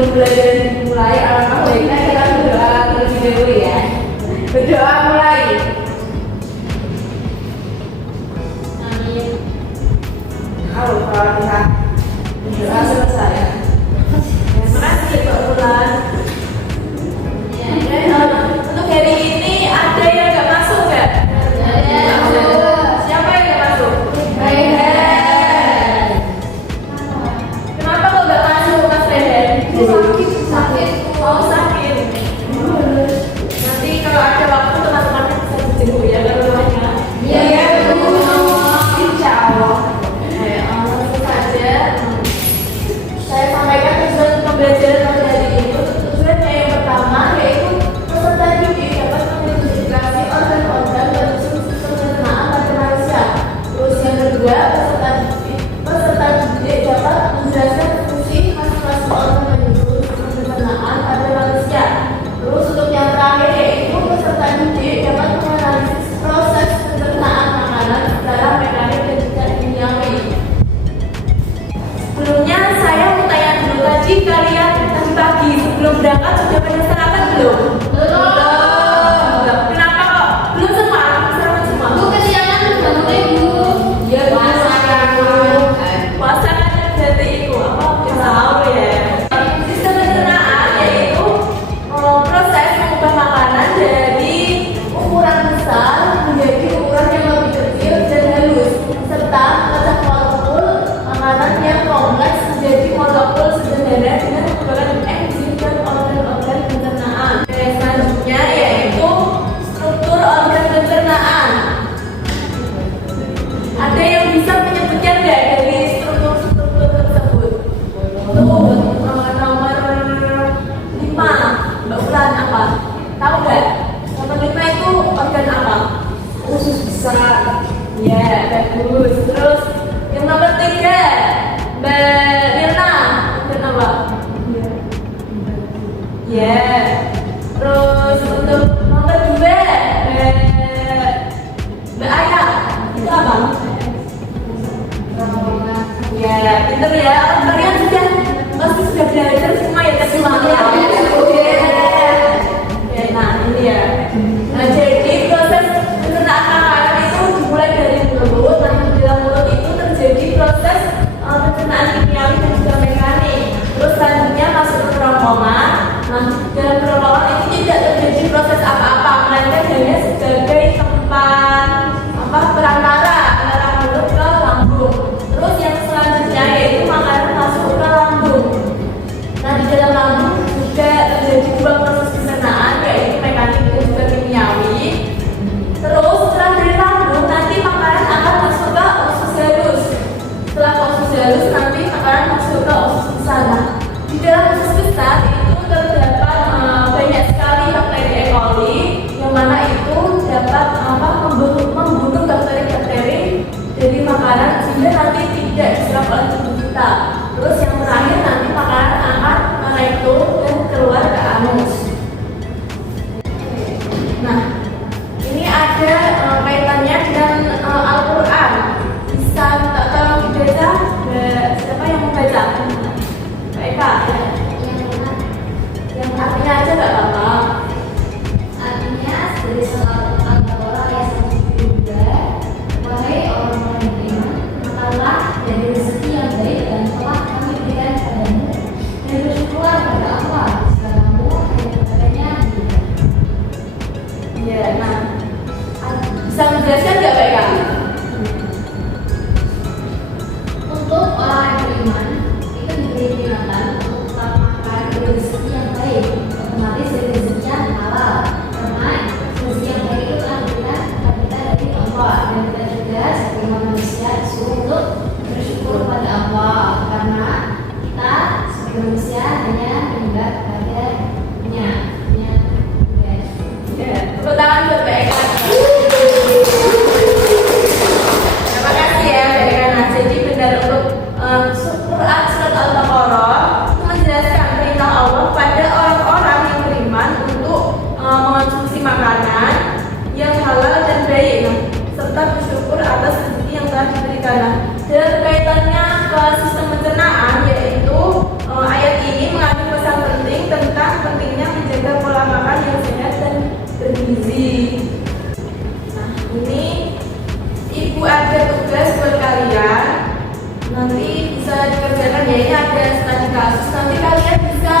sebelum belajar dimulai, alangkah baiknya kita berdoa terlebih dahulu ya. Berdoa mulai. Amin. Kalau kita berdoa selesai. Terima kasih Pak Bulan. Untuk hari ini ada yang nggak masuk nggak? Siapa yang nggak masuk? Kenapa kok nggak masuk Mas Rehen? Sakit. Oh sakit. Nanti kalau ada waktu teman-teman bisa dijemput ya ke rumahnya. Iya. Insya Allah. Langsung saja. Saya sampaikan tujuan pembelajaran pada hari ini. Tujuannya yang pertama yaitu peserta didik dapat mengidentifikasi organ-organ dan sistem pencernaan pada manusia. Terus yang kedua, peserta didik dapat menjelaskan fungsi masing-masing organ dan sistem pencernaan pada manusia. Terus untuk yang terakhir yaitu peserta didik dapat menganalisis proses pencernaan makanan secara mekanik dan juga kimiawi. Sebelumnya saya mau tanya dulu, tadi kalian tadi pagi sebelum berangkat sudah pada sarapan belum? Belum. Kenapa kok? Belum semua? Sarapan semua? Bu kesiangan udah mulai Bu. Iya puasa kan. Puasa kan jadi itu apa? Sahur ya. Sistem pencernaan yaitu proses mengubah makanan dari ukuran besar menjadi ukuran yang lebih kecil dan halus, serta memecah molekul makanan yang kompleks menjadi molekul sederhana dengan menggunakan enzim dan organ-organ pencernaan. Selanjutnya yaitu struktur organ pencernaan. Ada yang bisa menyebutkan nggak dari struktur-struktur tersebut? Tuh, nomor 5, Mbak Ulan apa? Tahu nggak? Nomor 5 itu organ apa? Usus besar. Ya, bagus. Terus yang nomor 3, Mbak Mirna, organ apa? Ya. Terus untuk nomor 2, Mbak Ayah, itu apa? Ya, pinter ya. Kalian pasti sudah belajar semua ya tadi malam. Ya, nah ini ya. Nah, jadi proses pencernaan makanan itu dimulai dari mulut. Nanti di dalam mulut itu terjadi proses pencernaan kimiawi dan juga mekanik. Terus selanjutnya masuk ke kerongkongan. Nah, dalam kerongkongan itu tidak terjadi proses apa-apa, melainkan hanya sebagai tempat perantara antara mulut ke lambung. Terus yang selanjutnya yaitu makanan masuk ke lambung. Nah, di dalam lambung juga terjadi dua proses pencernaan yaitu mekanik dan juga kimiawi. Terus setelah dari lambung nanti makanan akan masuk ke usus halus. Setelah ke usus halus nanti makanan masuk ke usus besar. Nah, di dalam usus besar itu terdapat banyak sekali bakteri E. coli yang mana itu dapat membunuh bakteri-bakteri dari makanan sehingga nanti tidak diserap oleh tubuh kita. Terus yang terakhir nanti makanan akan merektum dan keluar ke anus. Nah, ini ada kaitannya dengan Al-Quran. Bisa minta tolong dibaca? Siapa yang mau baca? Mbak Eka ya? Yang artinya aja nggak apa-apa. Artinya dari surat Al-Baqarah ayat 172, wahai orang-orang yang beriman, makanlah dari rezeki yang baik dan telah kami berikan padamu, dan bersyukurlah kepada Allah jika kamu hanya kepadanya beriman. Iya, nah bisa menjelaskan nggak Mbak Eka? Untuk orang yang beriman itu diberi peringatan untuk tetap makan dari rezeki yang baik, otomatis dari rezeki yang halal, karena rezeki yang baik itu telah diberikan kepada kita dari Allah, dan kita juga sebagai manusia disuruh untuk bersyukur kepada Allah karena kita sebagai manusia hanya menganggap kepadanya. Ya, tepuk tangan buat Mbak Eka. Terima kasih ya Mbak Eka. Nah, jadi benar untuk Quran surat Al-Baqarah itu menjelaskan perintah Allah pada orang-orang yang beriman untuk mengonsumsi makanan yang halal dan baik, serta bersyukur atas rezeki yang telah diberikan. Nah, dalam kaitannya ke sistem pencernaan, yaitu ayat ini mengandung pesan ini Ibu ada tugas buat kalian. Nanti bisa dikerjakan ya, ini ada studi kasus. Nanti kalian bisa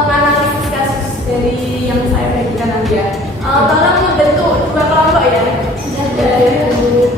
menganalisis kasus dari yang saya bagikan nanti ya. Tolong membentuk 2 kelompok ya. Sudah Bu.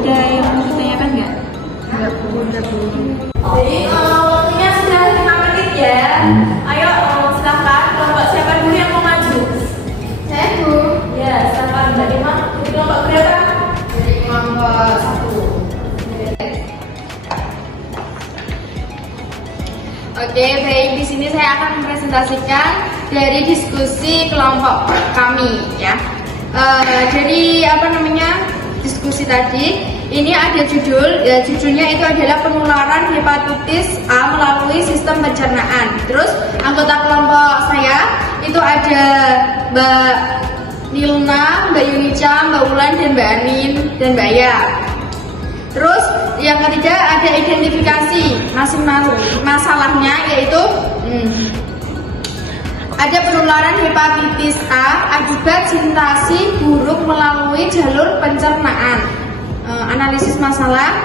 Ada yang mau ditanyakan nggak? Nggak Bu. Jadi waktunya sudah 5 menit ya. Ayo silakan kelompok siapa dulu yang mau maju? Saya Bu. Ya, silakan Mbak Dima. Jadi kelompok berapa? Dari kelompok 1. Oke, baik. Di sini saya akan mempresentasikan dari diskusi kelompok kami ya. Jadi diskusi tadi ini ada judulnya itu adalah penularan hepatitis A melalui sistem pencernaan. Terus anggota kelompok saya itu ada Mbak Nilna, Mbak Yunica, Mbak Wulan, dan Mbak Anin dan Mbak Ya. Terus yang ketiga ada identifikasi masing-masing masalahnya, yaitu ada penularan hepatitis A akibat sanitasi buruk melalui jalur pencernaan. Analisis masalah.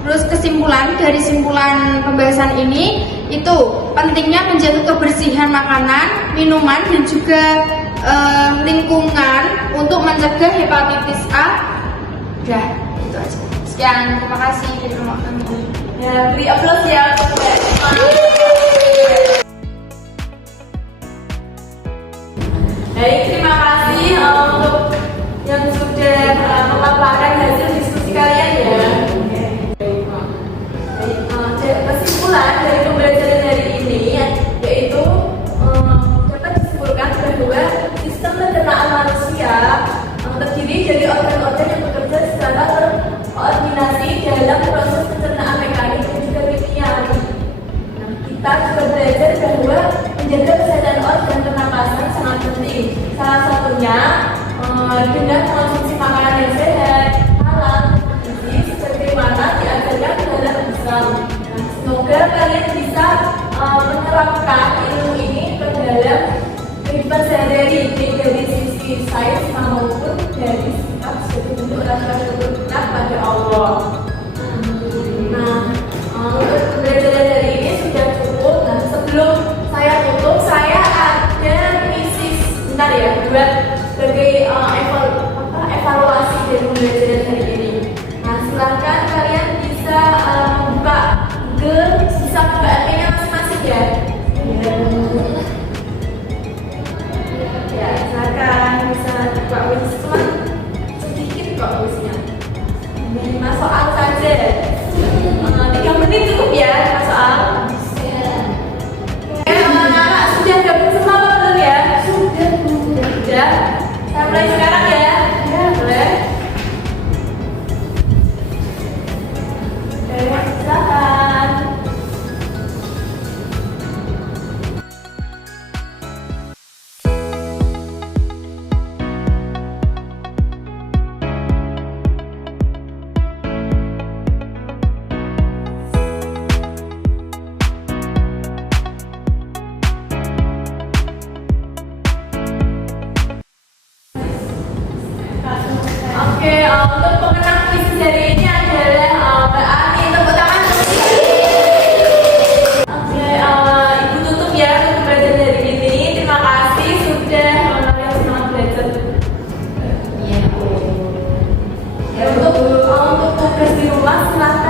Terus kesimpulan dari simpulan pembahasan ini itu pentingnya menjaga kebersihan makanan, minuman, dan juga lingkungan untuk mencegah hepatitis A. Udah, itu aja. Sekian, terima kasih dari kelompok kami. Ya, beri aplaus ya untuk Mbak Dima. Baik, terima kasih untuk yang sudah memaparkan hasil diskusi kalian ya. Baik, kesimpulan dari pembelajaran hari ini yaitu dapat disimpulkan bahwa sistem pencernaan manusia terdiri dari organ-organ yang bekerja secara terkoordinasi dalam proses pencernaan mekanik dan juga kimiawi. Nah, kita juga belajar bahwa menjaga kesehatan organ pernapasan sangat penting. Salah satunya dengan konsumsi makanan yang sehat, halal, gizi, sebagaimana diajarkan dalam Islam. Nah, semoga kalian bisa menerapkan ilmu ini ke dalam kehidupan sehari-hari, baik dari sisi sains maupun dari sikap sebagai bentuk rasa syukur kita pada Allah. Nah, untuk pembelajaran hari ini sudah cukup. Nah, sebelum saya tutup, saya ada misi sebentar ya buat sebagai evaluasi dari pembelajaran hari ini. Nah, silakan kalian bisa membuka Google, bisa buka adminnya masing-masing ya. Ya, silakan bisa buka wis, cuma sedikit kok wisnya. Hanya 5 soal saja. 3 menit cukup ya 5 soal. Anak-anak sudah gabung semua apa belum ya? Sudah. Saya mulai sekarang ya. Ya, boleh. Silakan. Oke, untuk pemenang kuis hari ini adalah Mbak Ani. Tepuk tangan. Oke, Ibu tutup ya untuk pembelajaran hari ini. Terima kasih sudah kalian semangat belajar. Iya, Bu. Ya, untuk tugas di rumah silahkan